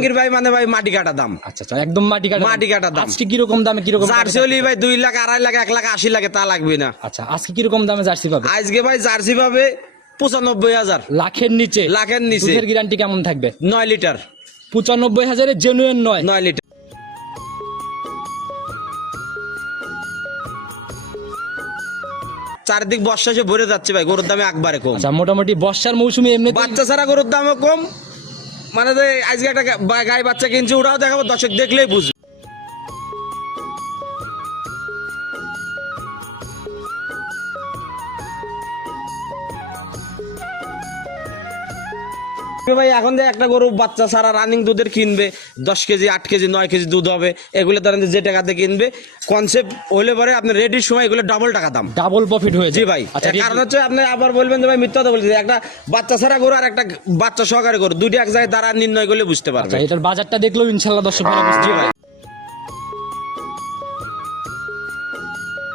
জাহাঙ্গীর ভাই মানে ভাই মাটি কাটা দাম। আচ্ছা আচ্ছা একদম মাটি কাটা মাটি কাটা দাম। আজকে কীরকম দামে কীরকম জার্সি হলি ভাই দুই লাখ আড়াই লাখ এক লাখ আশি লাখে তা লাগবে না। আচ্ছা আজকে কীরকম দামে জার্সি পাবে? আজকে ভাই জার্সি পাবে পঁচানব্বই হাজার। লাখের নিচে? লাখের নিচে। দুধের গ্যারান্টি কেমন থাকবে? নয় লিটার। পঁচানব্বই জেনুইন নয়। নয় লিটার। চারদিক বর্ষা এসে ভরে যাচ্ছে ভাই গরুর দামে একবারে কম। আচ্ছা মোটামুটি বর্ষার মৌসুমে এমনি বাচ্চা ছাড়া গরুর দামও কম। মানে যে আজকে একটা গায়ে বাচ্চা কিনছে ওটাও দেখাবো দর্শক দেখলেই বুঝবে। ভাই এখন যে একটা গরু বাচ্চা সারা রানিং দুধের কিনবে দশ কেজি আট কেজি নয় কেজি দুধ হবে এগুলো ধরেন যে টাকাতে কিনবে কনসেপ্ট হলে পরে আপনার রেডির সময় এগুলো ডাবল টাকা দাম। ডাবল প্রফিট হয়ে জি ভাই আচ্ছা কারণ হচ্ছে আপনি আবার বলবেন যে ভাই মিথ্যা কথা বলছি। একটা বাচ্চা ছাড়া গরু আর একটা বাচ্চা সহকারে গরু দুইটা এক জায়গায় দ্বারা নির্ণয় করলে বুঝতে পারবে আচ্ছা এটার বাজারটা দেখলেও ইনশাল্লাহ দর্শক জি পারবে।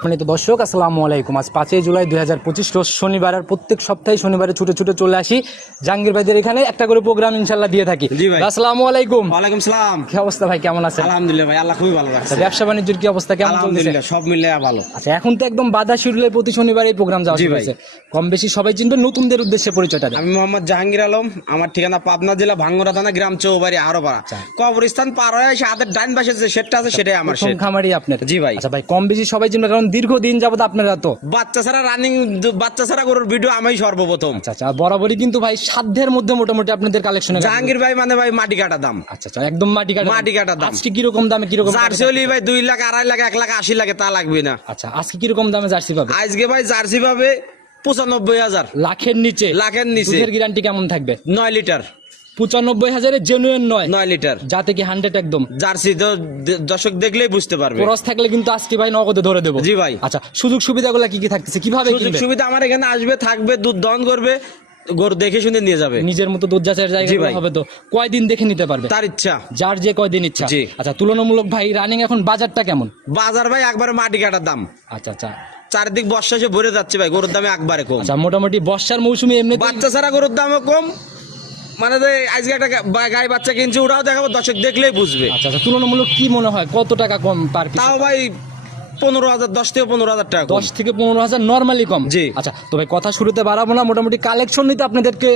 সম্মানিত দর্শক আসসালামু আলাইকুম। আজ পাঁচই জুলাই দুই হাজার পঁচিশ রোজ শনিবার আর প্রত্যেক সপ্তাহে শনিবারে ছুটে ছুটে চলে আসি জাহাঙ্গীর ভাইদের এখানে। একটা করে প্রোগ্রাম ইনশাল্লাহ দিয়ে থাকি। আসসালামু আলাইকুম। ওয়ালাইকুম সালাম। কি অবস্থা ভাই কেমন আছেন? আলহামদুলিল্লাহ ভাই আল্লাহ খুবই ভালো আচ্ছা, রাখছে ব্যবসা বাণিজ্যের কি অবস্থা কেমন চলছে সব মিলে ভালো। আচ্ছা এখন তো একদম বাধা শিডিউলের প্রতি শনিবার এই প্রোগ্রাম যাওয়া হয়েছে। কম বেশি সবাই চিনবে নতুনদের উদ্দেশ্যে পরিচয়টা আমি মোহাম্মদ জাহাঙ্গীর আলম আমার ঠিকানা পাবনা জেলা ভাঙ্গরা থানা গ্রাম চৌবাড়ি আহরপাড়া কবরস্থান পার হয়ে এসে হাতের ডাইন পাশে যে শেডটা আছে সেটাই আমার শেড খামারি আপনার। জি ভাই। আচ্ছা ভাই কম বেশি সবাই চিনবে কারণ দীর্ঘদিন যাবত আপনারা তো। বাচ্চা ছাড়া রানিং বাচ্চা ছাড়া গরুর ভিডিও আমি সর্বপ্রথম। আচ্ছা আচ্ছা বরাবরই কিন্তু ভাই সাধ্যের মধ্যে মোটামুটি আপনাদের কালেকশনে জাহাঙ্গীর ভাই মানে ভাই মাটি কাটা দাম। আচ্ছা আচ্ছা একদম মাটি কাটা মাটি কাটা দাম। আজকে কীরকম দামে কীরকম জার্সি হলি ভাই দুই লাখ আড়াই লাখ এক লাখ আশি লাখে তা লাগবে না। আচ্ছা আজকে কীরকম দামে জার্সি পাবে? আজকে ভাই জার্সি পাবে পঁচানব্বই হাজার। লাখের নিচে। লাখের নিচে। গ্যারান্টি কেমন থাকবে? নয় লিটার। পঁচানব্বই হাজারের জেনুইন নয়। নয় লিটার। যাতে কি হান্ড্রেড একদম। জার্সি তো দর্শক দেখলেই বুঝতে পারবে। ক্রস থাকলে কিন্তু আজকে ভাই নগদে ধরে দেবো। জি ভাই। আচ্ছা সুযোগ সুবিধাগুলো কি কি থাকতেছে? কীভাবে সুযোগ সুবিধা আমার এখানে আসবে থাকবে দুধ দহন করবে গরু দেখে শুনে নিয়ে যাবে। নিজের মতো দুধ যাচাইয়ের জায়গা হবে তো। কয়দিন দেখে নিতে পারবে? তার ইচ্ছা। যার যে কয়দিন ইচ্ছা। আচ্ছা তুলনামূলক ভাই রানিং এখন বাজারটা কেমন? বাজার ভাই একবারে মাটি কাটার দাম। আচ্ছা আচ্ছা। চারদিক বর্ষা এসে ভরে যাচ্ছে ভাই গরুর দামে একবারে কম। আচ্ছা মোটামুটি বর্ষার মৌসুমে এমনি বাচ্চা ছাড়া গরুর দামও কম। মানে যে আজকে একটা গা- গাই বাচ্চা কিনছে ওটাও দেখাবো দর্শক দেখলেই বুঝবে। আচ্ছা আচ্ছা তুলনামূলক কি মনে হয়? কত টাকা কম পার তাও ভাই পনেরো হাজার দশ থেকে পনেরো হাজার টাকা দশ থেকে পনেরো হাজার নর্মালি কম। জি। আচ্ছা তবে কথা শুরুতে বাড়াবো না মোটামুটি কালেকশন নিতে আপনাদেরকে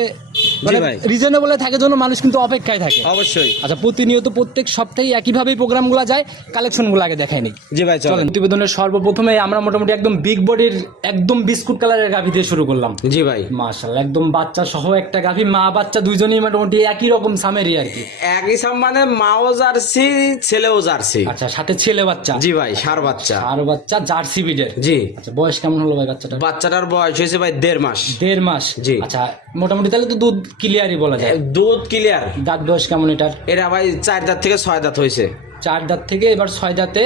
মানে। রিজনেবল থাকে জন্য মানুষ কিন্তু অপেক্ষায় থাকে। অবশ্যই। আচ্ছা প্রতিনিয়ত প্রত্যেক সপ্তাহে একইভাবেই প্রোগ্রামগুলো যায় কালেকশনগুলো আগে দেখাই নি জি ভাই চলেন। প্রতিবেদনের সর্বপ্রথমে আমরা মোটামুটি একদম বিগ বডির একদম বিস্কুট কালারের গাভি দিয়ে শুরু করলাম। জি ভাই। মাশাআল্লাহ একদম বাচ্চা সহ একটা গাভি মা বাচ্চা দুইজনই মোটামুটি একই রকম সামেরই আর কি। একই সাম মানে মাও জার্সি ছেলেও জার্সি। আচ্ছা সাথে ছেলে বাচ্চা? জি ভাই সার বাচ্চা। আর বাচ্চা জার্সি বিডের জি। আচ্ছা বয়স কেমন হলো ভাই বাচ্চাটা বাচ্চাটার বয়স হয়েছে ভাই দেড় মাস। দেড় মাস? জি। আচ্ছা মোটামুটি তাহলে তো দুধ ক্লিয়ারই বলা যায়। দুধ ক্লিয়ার দাঁত বয়স কেমন এটার? এরা ভাই চার দাঁত থেকে ছয় দাঁত হয়েছে। চার দাঁত থেকে এবার ছয় দাঁতে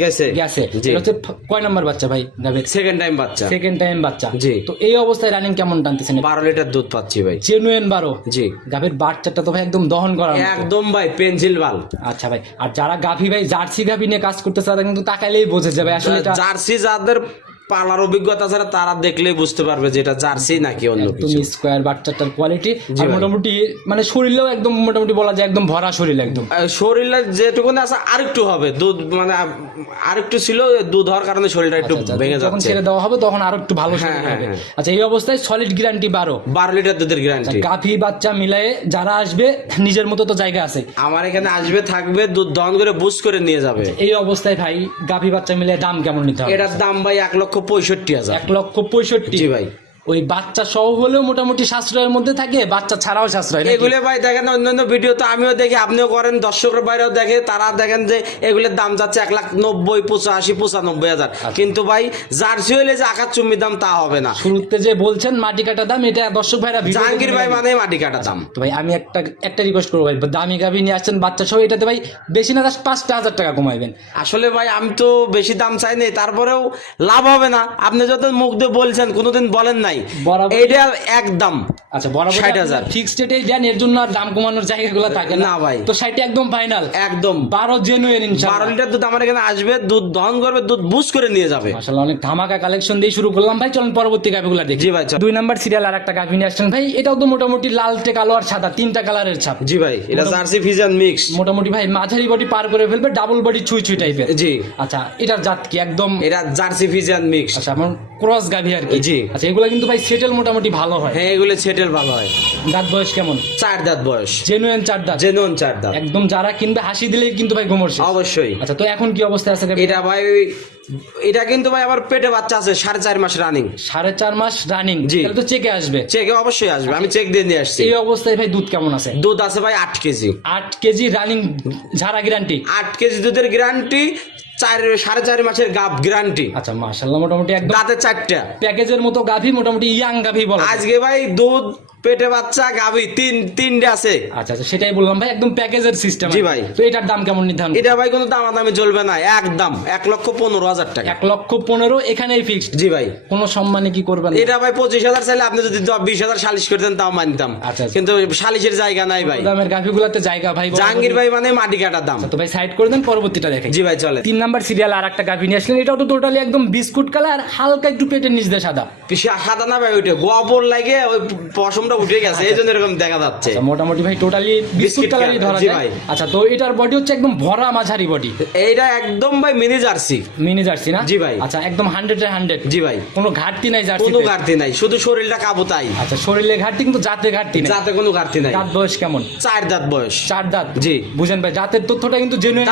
গেছে। গেছে। হচ্ছে কয় নাম্বার বাচ্চা ভাই গাভীর সেকেন্ড টাইম বাচ্চা। সেকেন্ড টাইম বাচ্চা। জি। তো এই অবস্থায় রানিং কেমন টানতেছেন বারো লিটার দুধ পাচ্ছি ভাই। জেনুয়েন বারো? জি। গাভীর বাচ্চাটা তো ভাই একদম দহন করা একদম ভাই পেন্সিল বাল। আচ্ছা ভাই আর যারা গাভী ভাই জার্সি গাভী নিয়ে কাজ করতেছে তারা কিন্তু তাকাইলেই বোঝে যাবে আসলে এটা জার্সি যাদের পালার অভিজ্ঞতা ছাড়া তারা দেখলেই বুঝতে পারবে যে এটা জার্সি নাকি অন্য কিছু। স্কোয়ার বাচ্চাটার কোয়ালিটি আর মোটামুটি মানে শরীরেও একদম মোটামুটি বলা যায় একদম ভরা শরীর একদম। শরীরে যেটুকুনি আছে আরেকটু হবে। দুধ মানে আরেকটু ছিল দুধ হওয়ার কারণে শরীরটা একটু আচ্ছা, ভেঙে যখন ছেড়ে দেওয়া হবে তখন আরও একটু ভালো হ্যাঁ, শরীর হ্যাঁ, হবে। হ্যাঁ। আচ্ছা এই অবস্থায় সলিড গ্যারান্টি বারো। বারো লিটার দুধের গ্যারান্টি গাভী বাচ্চা মিলায়ে যারা আসবে নিজের মতো তো জায়গা আছে। আমার এখানে আসবে থাকবে দুধ দহন করে বুঝ করে নিয়ে যাবে। এই অবস্থায় ভাই গাভী বাচ্চা মিলে দাম কেমন নিতে হবে? এটার দাম ভাই এক লক্ষ পঁয়ষট্টি হাজার। এক লক্ষ পঁয়ষট্টি। জি ভাই। ওই বাচ্চা সহ হলেও মোটামুটি সাশ্রয়ের মধ্যে থাকে বাচ্চা ছাড়াও সাশ্রয়? এগুলো ভাই দেখেন অন্যান্য ভিডিও তো আমিও দেখি আপনিও করেন দর্শকের বাইরেও দেখে তারা দেখেন যে এগুলোর দাম যাচ্ছে এক লাখ নব্বই পঁচাশি পঁচানব্বই হাজার। আচ্ছা। কিন্তু ভাই জার্সি হইলে যে আকার চুম্বি দাম তা হবে না। শুরুতে যে বলছেন মাটি কাটা দাম এটা দর্শক ভাইরা জাহাঙ্গীর ভাই মানে মাটি কাটা দাম। তো ভাই আমি একটা একটা রিকোয়েস্ট করব ভাই দামি গাভী নিয়ে আসছেন বাচ্চা সহ এটাতে ভাই বেশি না পাঁচটা হাজার টাকা কমাইবেন। আসলে ভাই আমি তো বেশি দাম চাই নাই তারপরেও লাভ হবে না। আপনি যত মুখ দিয়ে বলছেন কোনোদিন বলেন নাই। নাই। এইটা একদম। আচ্ছা বরাবর 60,000 ফিক্সড রেটেই দেন এর জন্য আর দাম কমানোর জায়গাগুলো থাকে না। ভাই। তো সাইটে একদম ফাইনাল একদম। বারো জেনুইন বারো লিটার দুধ আমার এখানে আসবে দুধ দহন করবে দুধ বুস করে নিয়ে যাবে। মাশাআল্লাহ অনেক ধামাকা কালেকশন দিয়ে শুরু করলাম। ভাই চলুন পরবর্তী গাভিগুলো দেখি। জি ভাই, দুই নাম্বার সিরিয়াল আর একটা গাভি নিয়ে আসছেন। ভাই এটাও তো মোটামুটি লালটে কালো আর সাদা তিনটা কালারের ছাপ। জি ভাই এটা জার্সি ফিজান মিক্স মোটামুটি ভাই মাঝারি বডি পার করে ফেলবে ডাবল বডি ছুঁই ছুঁই টাইপের জি। আচ্ছা এটার জাত কি? একদম এটা জার্সি ফিজান মিক্স আচ্ছা আমার ক্রস গাভি আর কি। জি। আচ্ছা এগুলো কিন্তু ভাই সেটেল মোটামুটি ভালো হয়। হ্যাঁ এগুলো সেটেল ভালো হয়। দাঁত বয়স কেমন? চার দাঁত বয়স। জেনুইন চার দাঁত? জেনুইন চার দাঁত। একদম যারা কিনবে হাসি দিলেই কিন্তু ভাই গোমর অবশ্যই। আচ্ছা তো এখন কি অবস্থা আছে? এটা ভাই এটা কিন্তু ভাই আমার পেটে বাচ্চা আছে সাড়ে চার মাস রানিং সাড়ে চার মাস রানিং জি। তাহলে তো চেকে আসবে। চেকে অবশ্যই আসবে আমি চেক দিয়ে নিয়ে আসছি। এই অবস্থায় ভাই দুধ কেমন আছে? দুধ আছে ভাই আট কেজি। আট কেজি রানিং ঝাড়া গ্যারান্টি আট কেজি দুধের গ্যারান্টি চার সাড়ে চার মাসের গাব গ্যারান্টি আচ্ছা মাশাল্লাহ মোটামুটি একদম দাঁতে চারটা। প্যাকেজের মতো গাভী মোটামুটি ইয়াং গাভী বলা। আজকে ভাই দুধ পেটে বাচ্চা গাবি তিন তিনটে আছে। আচ্ছা আচ্ছা সেটাই বললাম ভাই একদম প্যাকেজের সিস্টেম জি ভাই। তো এটার দাম কেমন নির্ধারণ এটা ভাই কোনো দামাদামি চলবে না একদম এক লক্ষ পনেরো হাজার টাকা। এক লক্ষ পনেরো এখানেই ফিক্সড জি ভাই। কোনো সম্মানে কি করবেন এটা ভাই পঁচিশ হাজার চাইলে আপনি যদি বিশ হাজার সালিশ করতেন তাও মানতাম। আচ্ছা, আচ্ছা। কিন্তু সালিশের জায়গা নাই ভাই। দামের গাভীগুলোতে জায়গা ভাই জাহাঙ্গীর ভাই মানে মাটি কাটার দাম। তো ভাই সাইড করে দেন পরবর্তীটা দেখে। জি ভাই চলে তিন নাম্বার সিরিয়াল আর একটা গাভী নিয়ে আসলেন এটাও তো টোটালি একদম বিস্কুট কালার হালকা একটু পেটের নিচ দিয়ে সাদা। সাদা না ভাই ওইটা গোয়াপর লাগে ওই পশমটা উঠে গেছে এই জন্য এরকম দেখা যাচ্ছে। আচ্ছা, মোটামুটি ভাই টোটালি বিস্কুট কালারই ধরা যায়। আচ্ছা তো এটার বডি হচ্ছে একদম ভরা মাঝারি বডি এইটা একদম ভাই মিনি জার্সি মিনি জার্সি না? জি ভাই। আচ্ছা একদম হান্ড্রেড হান্ড্রেড জি ভাই। কোনো ঘাটতি নাই জার্সি কোনো ঘাটতি নাই শুধু শরীরটা কাবু তাই। আচ্ছা শরীরে ঘাটতি কিন্তু জাতে ঘাটতি নেই। যাতে কোনো ঘাটতি নাই। দাঁত বয়স কেমন? চার দাঁত বয়স। চার দাঁত? জি। বুঝেন ভাই দাঁতের তথ্যটা কিন্তু জেনুইন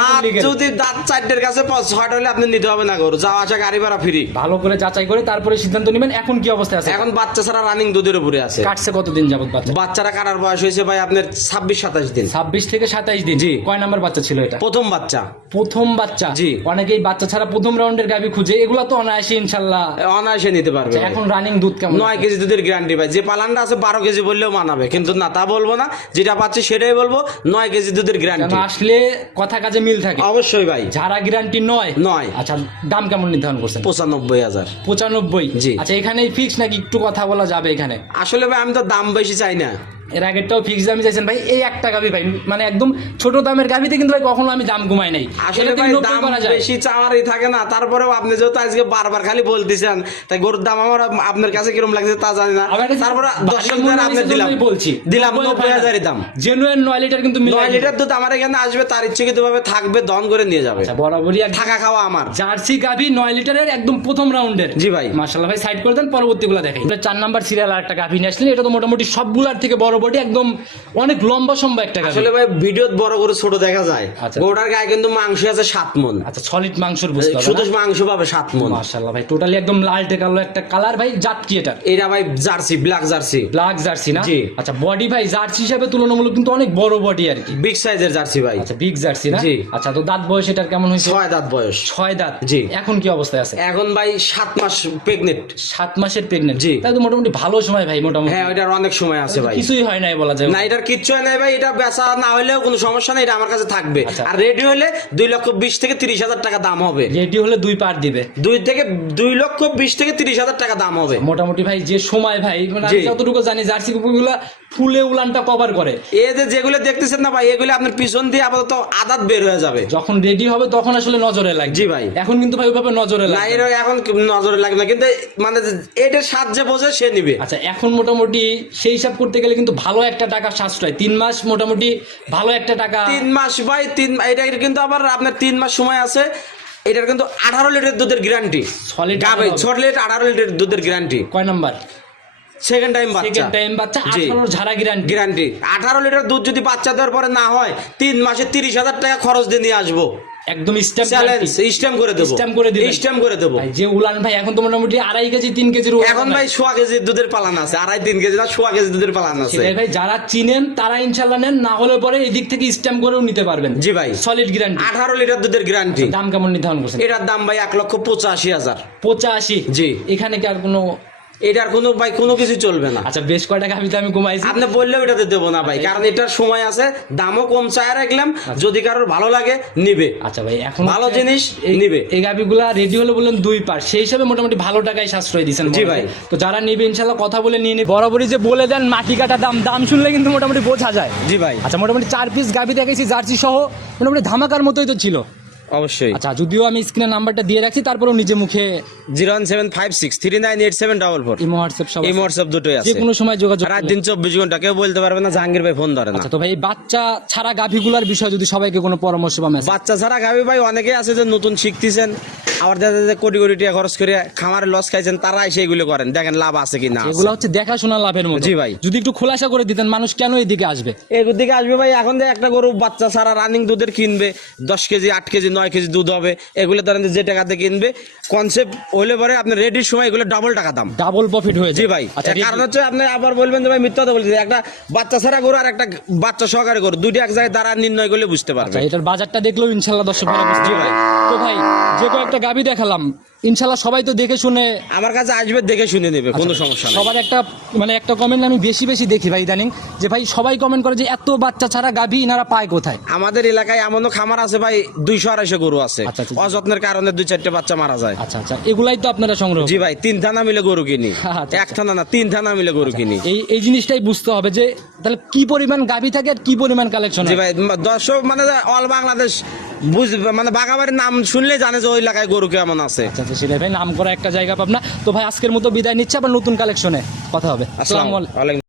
যদি দাঁত চারটের কাছে ছয়টা হলে আপনি নিতে হবে না গরু। যাওয়া আসা গাড়ি ভাড়া ফ্রি ভালো করে যাচাই করে তারপরে সিদ্ধান্ত নেবেন এখন কি অবস্থা আছে? এখন বাচ্চা ছাড়া রানিং দুধের উপরে আছে। কাটছে কতদিন যাবত বাচ্চা? বাচ্চারা কাটার বয়স হয়েছে ভাই আপনার ছাব্বিশ সাতাশ দিন। ছাব্বিশ থেকে সাতাইশ দিন? জি। কয় নাম্বার বাচ্চা ছিল এটা? প্রথম বাচ্চা। প্রথম বাচ্চা? জি। অনেকেই বাচ্চা ছাড়া প্রথম রাউন্ডের গাভি খুঁজে। এগুলো তো অনায়াসে ইনশাল্লাহ। অনায়াসে নিতে পারবে এখন রানিং দুধ কেমন? নয় কেজি দুধের গ্যারান্টি ভাই। যে পালানটা আছে বারো কেজি বললেও মানাবে। কিন্তু না তা বলব না। যেটা পাচ্ছি সেটাই বলব। নয় কেজি দুধের গ্যারান্টি আসলে কথা কাজে মিল থাকে। অবশ্যই ভাই। যারা গ্যারান্টি নয় নয়। আচ্ছা দাম কেমন নির্ধারণ করছেন? পঁচানব্বই হাজার। পঁচানব্বই? জি। আচ্ছা এখানে ফিক্স নাকি একটু কথা বলা যাবে এখানে? আসলে ভাই আমি তো দাম বেশি চাই না এর আগেরটাও ফিক্স দামই চাইছেন। ভাই এই একটা গাভি ভাই মানে একদম ছোট দামের গাভিতে কিন্তু ভাই কখনো আমি দাম কমাই নাই। আসলে ভাই দাম বেশি চাওয়ারই থাকে না তারপরেও আপনি যেহেতু আজকে বারবার খালি বলতেছেন তাই গরুর দাম আমার আপনার কাছে কিরম লাগছে তা জানি না। তারপরে ভালো দর্শক মনে আপনি দিলাম। বলছি দিলাম নব্বই হাজারের দাম। জেনুইন নয় লিটার কিন্তু নয় লিটার দুধ আমার এখানে আসবে তার ইচ্ছাকৃত ভাবে থাকবে দন করে নিয়ে যাবে। আচ্ছা বরাবরই থাকা খাওয়া আমার। জার্সি গাভি নয় লিটারের একদম প্রথম রাউন্ডের জি ভাই। মার্শাল্লাহ ভাই সাইড করে দেন পরবর্তীগুলো দেখেন। এটা চার নাম্বার সিরিয়াল আর একটা গাভি নিয়ে আসলেন এটা তো মোটামুটি সবগুলার থেকে বড় বডি একদম অনেক লম্বা সম্ভব একটা আসলে ভাই ভিডিও বড় করে ছোট দেখা যায়। আচ্ছা। গরুটার গায়ে কিন্তু মাংস আছে সাত মন আচ্ছা সলিড মাংসর বুঝতে শুধু মাংস পাবে সাত মন মার্শাল্লাহ ভাই টোটালি একদম লালটে কালো একটা কালার ভাই জাত কি এটা। এটা ভাই jersey black jersey. Black jersey না? জি। আচ্ছা বডি ভাই জার্সি হিসাবে তুলনামূলক কিন্তু অনেক বড় বডি আর কি। বিগ সাইজের জার্সি ভাই। আচ্ছা বিগ জার্সি না? জি। আচ্ছা তো দাঁত বয়স এটার কেমন হয়েছে? ছয় দাঁত বয়স। ছয় দাঁত। জি। এখন কি অবস্থায় আছে? এখন ভাই সাত মাস প্রেগনেন্ট সাত মাসের প্রেগনেন্ট জি। তাই তো মোটামুটি ভালো সময় ভাই মোটামুটি। হ্যাঁ ওইটার অনেক সময় আছে ভাই। কিছুই হয় নাই বলা যায় না এটার কিচ্ছু হয় নাই ভাই এটা বেচা না হলেও কোনো সমস্যা নেই এটা আমার কাছে থাকবে। আচ্ছা। আর রেডি হলে দুই লক্ষ বিশ থেকে তিরিশ হাজার টাকা দাম হবে। রেডি হলে দুই পার দিবে। দুই থেকে দুই লক্ষ বিশ থেকে তিরিশ হাজার টাকা দাম হবে। মোটামুটি ভাই যে সময় ভাই মানে আমি যতটুকু জানি জার্সি কুকুরগুলো ফুলে উলানটা কভার করে। এই যে যেগুলো দেখতেছেন না ভাই এগুলো আপনার পিছন দিয়ে আপাতত আদাত বের হয়ে যাবে। যখন রেডি হবে তখন আসলে নজরে লাগবে। জি ভাই। এখন কিন্তু ভাই ওইভাবে নজরে লাগে না। এখন নজরে লাগবে না কিন্তু মানে এটার সাহায্যে বোঝে সে নিবে। আচ্ছা এখন মোটামুটি সেই হিসাব করতে গেলে কিন্তু ভালো একটা টাকা সাশ্রয়। তিন মাস মোটামুটি ভালো একটা টাকা তিন মাস ভাই তিন এটা কিন্তু আবার আপনার তিন মাস সময় আছে। এটার কিন্তু আঠারো লিটার দুধের গ্যারান্টি Solid গাবে। ছোট লিটার আঠারো লিটার দুধের গ্যারান্টি কয় নাম্বার? সেকেন্ড টাইম বাচ্চা। সেকেন্ড টাইম বাচ্চা ঝাড়া গ্যারান্টি গ্যারান্টি আঠারো লিটার দুধ যদি বাচ্চা দেওয়ার পরে না হয় তিন মাসে তিরিশ হাজার টাকা খরচ দিয়ে নিয়ে আসব। একদম স্ট্যাম্প চ্যালেঞ্জ স্ট্যাম্প করে দেবো। Stamp করে দিবেন। স্ট্যাম্প করে দেবো। যে উলান ভাই এখন তো মোটামুটি আড়াই কেজি তিন কেজির এখন ভাই। সোয়া কেজি দুধের পালান আছে আড়াই তিন কেজি না সোয়া কেজি দুধের পালান আছে। ভাই যারা চিনেন তারা ইনশাল্লাহ নেন না হলে পরে এদিক থেকে স্ট্যাম্প করেও নিতে পারবেন। জি ভাই। সলিড গ্যারান্টি আঠারো লিটার দুধের গ্যারান্টি দাম কেমন নির্ধারণ করছেন? এটার দাম ভাই এক লক্ষ পঁচাশি হাজার। পঁচাশি? জি। এখানে কি আর কোনো এটার কোনো ভাই কোনো কিছু চলবে না। আচ্ছা বেশ কয়টা গাভিতে আমি কমাইছি আপনি বললেও এটাতে দেবো না ভাই কারণ এটার সময় আছে দামও কম চায় রাখলাম যদি কারোর ভালো লাগে নিবে। আচ্ছা ভাই এখন ভালো জিনিস এই- নিবে। এই গাভিগুলা রেডি হলো বললেন দুই পার সেই হিসাবে মোটামুটি ভালো টাকায় সাশ্রয় দিচ্ছেন জি ভাই। তো যারা নিবে ইনশাল্লাহ কথা বলে নিয়ে নিবে। বরাবরই যে বলে দেন মাটি কাটা দাম দাম শুনলে কিন্তু মোটামুটি বোঝা যায়। জি ভাই। আচ্ছা মোটামুটি চার পিস গাভি দেখেছি জার্সি সহ মোটামুটি ধামাকার মতোই তো ছিল। অবশ্যই। আচ্ছা যদিও আমি স্ক্রিনে নাম্বারটা দিয়ে রাখছি তারপরেও নিজে মুখে zero one seven five six three nine eight seven double four imo WhatsApp সব এই আছে। হোয়াটসঅ্যাপ দুটোই যে কোনো সময় যোগাযোগ রাত দিন চব্বিশ ঘণ্টা কেউ বলতে পারবে না জাহাঙ্গীর ভাই ফোন ধরে না। আচ্ছা তো ভাই এই বাচ্চা ছাড়া গাভিগুলার বিষয়ে যদি সবাইকে কোনো পরামর্শ বা মেসেজ বাচ্চা ছাড়া গাবি ভাই অনেকে আছে যে নতুন শিখতেছেন আবার দেখা যায় যে কোটি কোটি টাকা খরচ করে খামারে লস খাইছেন তারা এসে এগুলো করেন। দেখেন লাভ আছে কি না এগুলো হচ্ছে দেখাশোনা লাভের মতো। জি ভাই। যদি একটু খোলাসা করে দিতেন মানুষ কেন এদিকে আসবে? এগুর দিকে আসবে ভাই এখন যে একটা গরু বাচ্চা ছাড়া রানিং দুধের কিনবে দশ কেজি আট কেজি নয় কেজি দুধ হবে এগুলো ধরেন যে টাকাতে কিনবে কনসেপ্ট হলে পরে আপনার রেডির সময় এগুলো ডাবল টাকা দাম। ডাবল প্রফিট হয়ে জি ভাই আচ্ছা কারণ হচ্ছে আপনি আবার বলবেন যে ভাই মিথ্যা কথা বলছি। একটা বাচ্চা ছাড়া গরু আর একটা বাচ্চা সহকারে গরু দুইটা এক জায়গায় দ্বারা নির্ণয় করলে বুঝতে পারবে আচ্ছা, এটার বাজারটা দেখলেও ইনশাল্লাহ দর্শক জি ভাই। তো ভাই যে কয়েকটা গাবি দেখালাম ইনশাল্লাহ সবাই তো দেখে শুনে আমার কাছে আসবে দেখে শুনে নেবে কোনো আচ্ছা, সমস্যা নেই। সবার একটা মানে একটা কমেন্ট আমি বেশি বেশি দেখি ভাই ইদানিং যে ভাই সবাই কমেন্ট করে যে এত বাচ্চা ছাড়া গাভী ইনারা পায় কোথায়? আমাদের এলাকায় এমনও খামার আছে ভাই দুইশো আড়াইশো গরু আছে। আচ্ছা, আচ্ছা। অযত্নের কারণে দুই চারটে বাচ্চা মারা যায়। আচ্ছা আচ্ছা এগুলাই তো আপনারা সংগ্রহ জি ভাই তিন থানা মিলে গরু কিনি। আচ্ছা, এক থানা না তিন থানা মিলে গরু কিনি। এই এই জিনিসটাই বুঝতে হবে যে তাহলে কি পরিমাণ গাভী থাকে আর কি পরিমাণ কালেকশন জি ভাই দর্শক মানে অল বাংলাদেশ বুঝ মানে বাগাবাড়ির নাম শুনলে জানে যে ওই এলাকায় গরু কেমন আছে। আচ্ছা আচ্ছা সেটাই ভাই নাম করা একটা জায়গা পাবনা। তো ভাই আজকের মতো বিদায় নিচ্ছে আবার নতুন কালেকশনে কথা হবে। আসসালামু আলাইকুম।